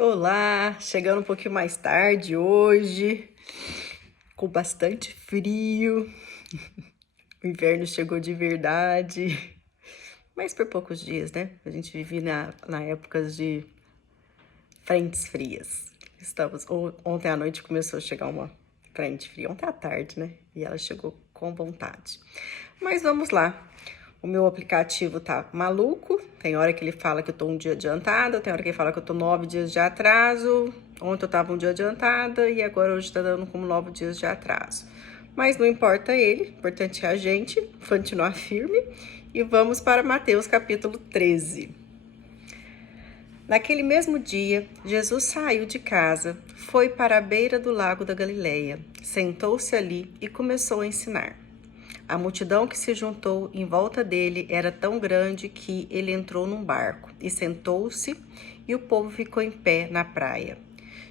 Olá, chegando um pouquinho mais tarde hoje, com bastante frio. O inverno chegou de verdade, mas por poucos dias, né? A gente vive na épocas de frentes frias. Ontem à noite começou a chegar uma frente fria, ontem à tarde, né? E ela chegou com vontade. Mas vamos lá. O meu aplicativo tá maluco. Tem hora que ele fala que eu tô um dia adiantada, tem hora que ele fala que eu tô 9 dias de atraso. Ontem eu tava um dia adiantada e agora hoje tá dando como 9 dias de atraso. Mas não importa ele, o importante é a gente continuar firme. E vamos para Mateus capítulo 13. Naquele mesmo dia, Jesus saiu de casa, foi para a beira do lago da Galileia, sentou-se ali e começou a ensinar. A multidão que se juntou em volta dele era tão grande que ele entrou num barco e sentou-se, e o povo ficou em pé na praia.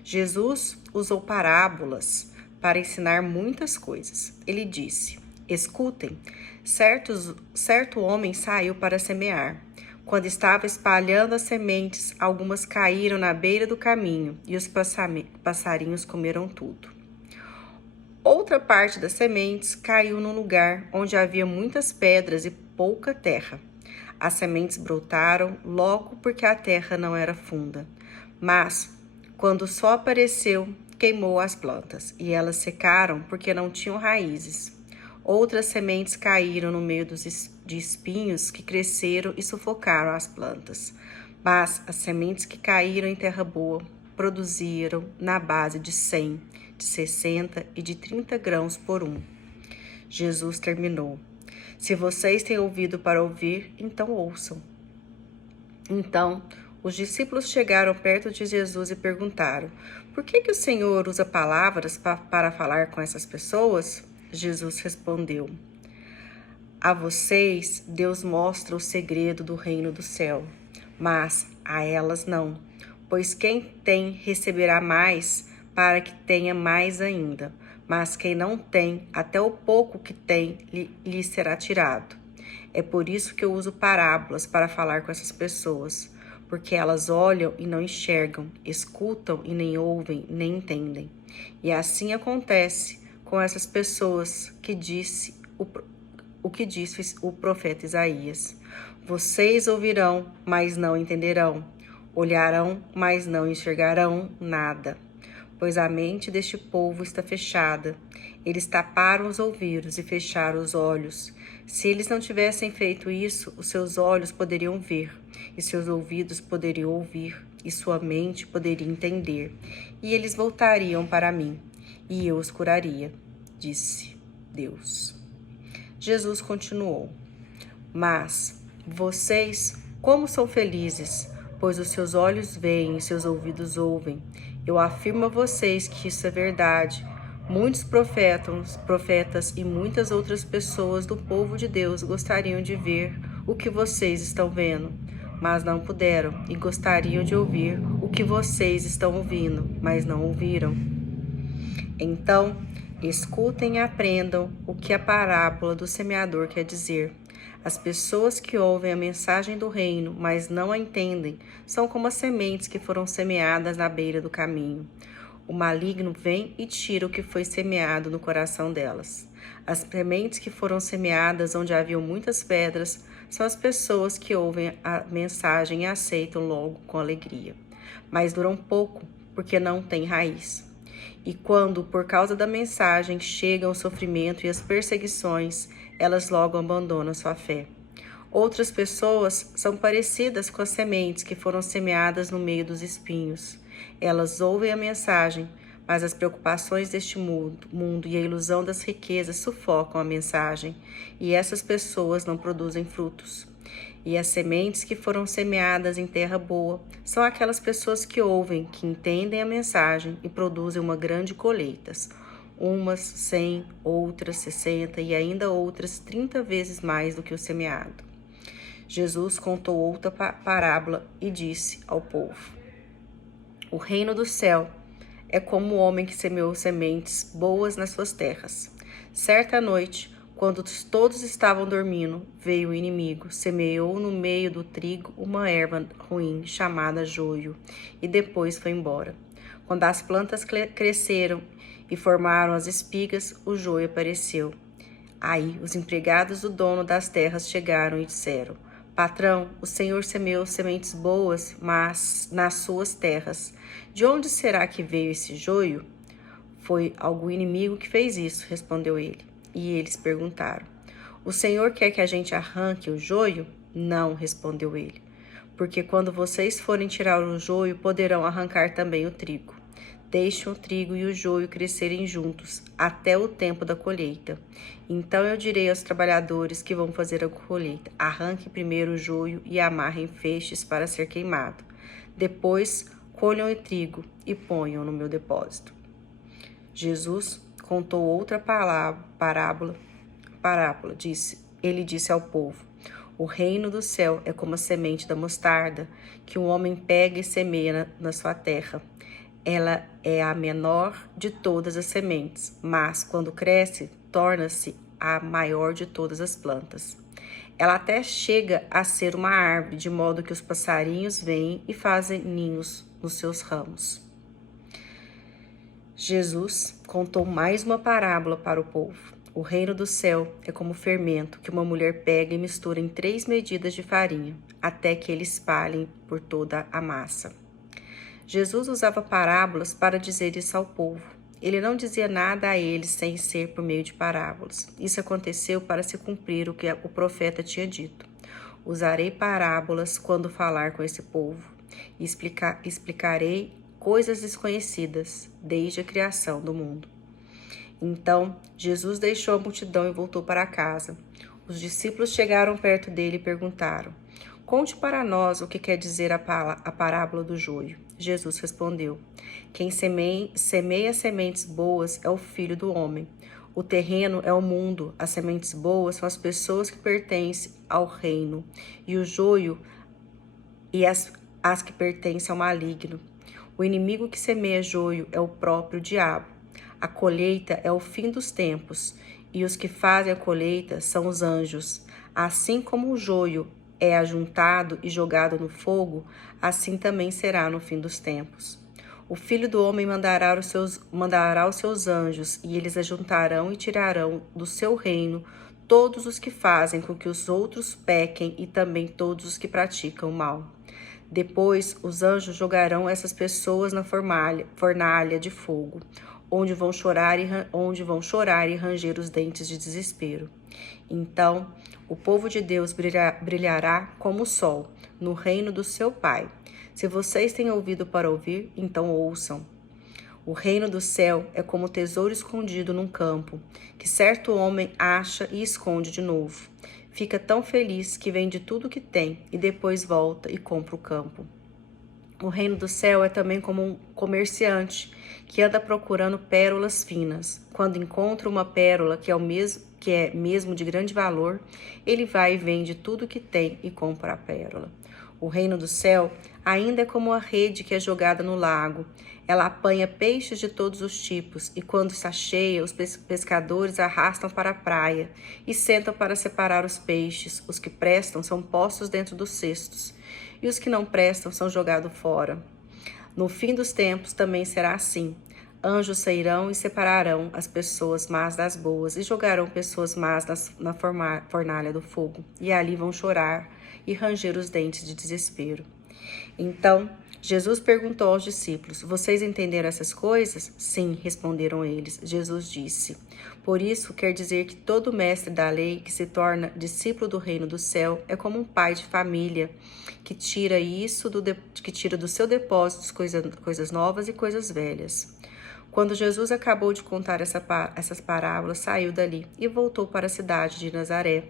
Jesus usou parábolas para ensinar muitas coisas. Ele disse: Escutem, certo homem saiu para semear. Quando estava espalhando as sementes, algumas caíram na beira do caminho e os passarinhos comeram tudo. Outra parte das sementes caiu num lugar onde havia muitas pedras e pouca terra. As sementes brotaram logo porque a terra não era funda. Mas, quando o sol apareceu, queimou as plantas e elas secaram porque não tinham raízes. Outras sementes caíram no meio de espinhos que cresceram e sufocaram as plantas. Mas as sementes que caíram em terra boa produziram na base de 100, de 60 e de 30 grãos por um. Jesus terminou. Se vocês têm ouvido para ouvir, então ouçam. Então, os discípulos chegaram perto de Jesus e perguntaram: Por que o Senhor usa palavras para falar com essas pessoas? Jesus respondeu: A vocês, Deus mostra o segredo do reino do céu, mas a elas não. Pois quem tem receberá mais, para que tenha mais ainda. Mas quem não tem, até o pouco que tem, lhe será tirado. É por isso que eu uso parábolas para falar com essas pessoas, porque elas olham e não enxergam, escutam e nem ouvem, nem entendem. E assim acontece com essas pessoas que disse o que disse o profeta Isaías. Vocês ouvirão, mas não entenderão. Olharão, mas não enxergarão nada. Pois a mente deste povo está fechada. Eles taparam os ouvidos e fecharam os olhos. Se eles não tivessem feito isso, os seus olhos poderiam ver, e seus ouvidos poderiam ouvir, e sua mente poderia entender. E eles voltariam para mim, e eu os curaria, disse Deus. Jesus continuou: Mas vocês, como são felizes, pois os seus olhos veem e seus ouvidos ouvem. Eu afirmo a vocês que isso é verdade. Muitos profetas e muitas outras pessoas do povo de Deus gostariam de ver o que vocês estão vendo, mas não puderam, e gostariam de ouvir o que vocês estão ouvindo, mas não ouviram. Então, escutem e aprendam o que a parábola do semeador quer dizer. As pessoas que ouvem a mensagem do reino, mas não a entendem, são como as sementes que foram semeadas na beira do caminho. O maligno vem e tira o que foi semeado no coração delas. As sementes que foram semeadas onde haviam muitas pedras são as pessoas que ouvem a mensagem e a aceitam logo com alegria. Mas duram pouco, porque não têm raiz. E quando, por causa da mensagem, chegam o sofrimento e as perseguições, elas logo abandonam sua fé. Outras pessoas são parecidas com as sementes que foram semeadas no meio dos espinhos. Elas ouvem a mensagem, mas as preocupações deste mundo e a ilusão das riquezas sufocam a mensagem, e essas pessoas não produzem frutos. E as sementes que foram semeadas em terra boa são aquelas pessoas que ouvem, que entendem a mensagem e produzem uma grande colheita. Umas 100, outras 60 e ainda outras 30 vezes mais do que o semeado. Jesus contou outra parábola e disse ao povo: O reino do céu é como o homem que semeou sementes boas nas suas terras. Certa noite, Quando todos estavam dormindo, veio o inimigo, semeou no meio do trigo uma erva ruim chamada joio, e depois foi embora. Quando as plantas cresceram e formaram as espigas, o joio apareceu. Aí os empregados do dono das terras chegaram e disseram: Patrão, o senhor semeou sementes boas, mas nas suas terras. De onde será que veio esse joio? Foi algum inimigo que fez isso, respondeu ele. E eles perguntaram: O senhor quer que a gente arranque o joio? Não, respondeu ele. Porque quando vocês forem tirar o joio, poderão arrancar também o trigo. Deixem o trigo e o joio crescerem juntos, até o tempo da colheita. Então eu direi aos trabalhadores que vão fazer a colheita: arranquem primeiro o joio e amarrem feixes para ser queimado. Depois, colham o trigo e ponham no meu depósito. Jesus contou outra parábola. Ele disse ao povo: O reino do céu é como a semente da mostarda, que um homem pega e semeia na sua terra. Ela é a menor de todas as sementes, mas quando cresce, torna-se a maior de todas as plantas. Ela até chega a ser uma árvore, de modo que os passarinhos vêm e fazem ninhos nos seus ramos. Jesus contou mais uma parábola para o povo. O reino do céu é como fermento que uma mulher pega e mistura em 3 medidas de farinha, até que ele espalhe por toda a massa. Jesus usava parábolas para dizer isso ao povo. Ele não dizia nada a eles sem ser por meio de parábolas. Isso aconteceu para se cumprir o que o profeta tinha dito. Usarei parábolas quando falar com esse povo e explicarei coisas desconhecidas desde a criação do mundo. Então, Jesus deixou a multidão e voltou para casa. Os discípulos chegaram perto dele e perguntaram: Conte para nós o que quer dizer a parábola do joio. Jesus respondeu: Quem semeia sementes boas é o Filho do Homem. O terreno é o mundo, as sementes boas são as pessoas que pertencem ao reino, e o joio e as que pertencem ao maligno. O inimigo que semeia joio é o próprio diabo. A colheita é o fim dos tempos, e os que fazem a colheita são os anjos. Assim como o joio é ajuntado e jogado no fogo, assim também será no fim dos tempos. O Filho do Homem mandará os seus anjos, e eles ajuntarão e tirarão do seu reino todos os que fazem com que os outros pequem e também todos os que praticam o mal. Depois, os anjos jogarão essas pessoas na fornalha de fogo, onde vão chorar e ranger os dentes de desespero. Então, o povo de Deus brilhará como o sol no reino do seu Pai. Se vocês têm ouvido para ouvir, então ouçam. O reino do céu é como tesouro escondido num campo, que certo homem acha e esconde de novo. Fica tão feliz que vende tudo o que tem e depois volta e compra o campo. O reino do céu é também como um comerciante que anda procurando pérolas finas. Quando encontra uma pérola que é mesmo de grande valor, ele vai e vende tudo o que tem e compra a pérola. O reino do céu ainda é como a rede que é jogada no lago. Ela apanha peixes de todos os tipos e, quando está cheia, os pescadores arrastam para a praia e sentam para separar os peixes. Os que prestam são postos dentro dos cestos e os que não prestam são jogados fora. No fim dos tempos também será assim. Anjos sairão e separarão as pessoas más das boas e jogarão pessoas más na fornalha do fogo. E ali vão chorar e ranger os dentes de desespero. Então, Jesus perguntou aos discípulos: Vocês entenderam essas coisas? Sim, responderam eles. Jesus disse: Por isso quer dizer que todo mestre da lei que se torna discípulo do reino do céu é como um pai de família que tira do seu depósito coisas novas e coisas velhas. Quando Jesus acabou de contar essas parábolas, saiu dali e voltou para a cidade de Nazaré,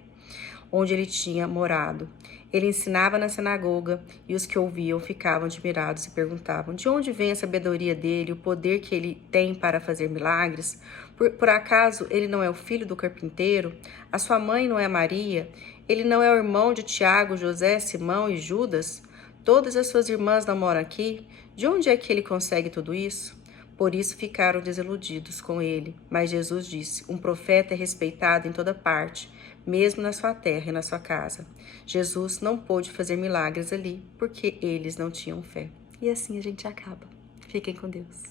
onde ele tinha morado. Ele ensinava na sinagoga e os que ouviam ficavam admirados e perguntavam: De onde vem a sabedoria dele, o poder que ele tem para fazer milagres? Por acaso ele não é o filho do carpinteiro? A sua mãe não é Maria? Ele não é o irmão de Tiago, José, Simão e Judas? Todas as suas irmãs não moram aqui? De onde é que ele consegue tudo isso? Por isso ficaram desiludidos com ele. Mas Jesus disse: um profeta é respeitado em toda parte, mesmo na sua terra e na sua casa. Jesus não pôde fazer milagres ali porque eles não tinham fé. E assim a gente acaba. Fiquem com Deus.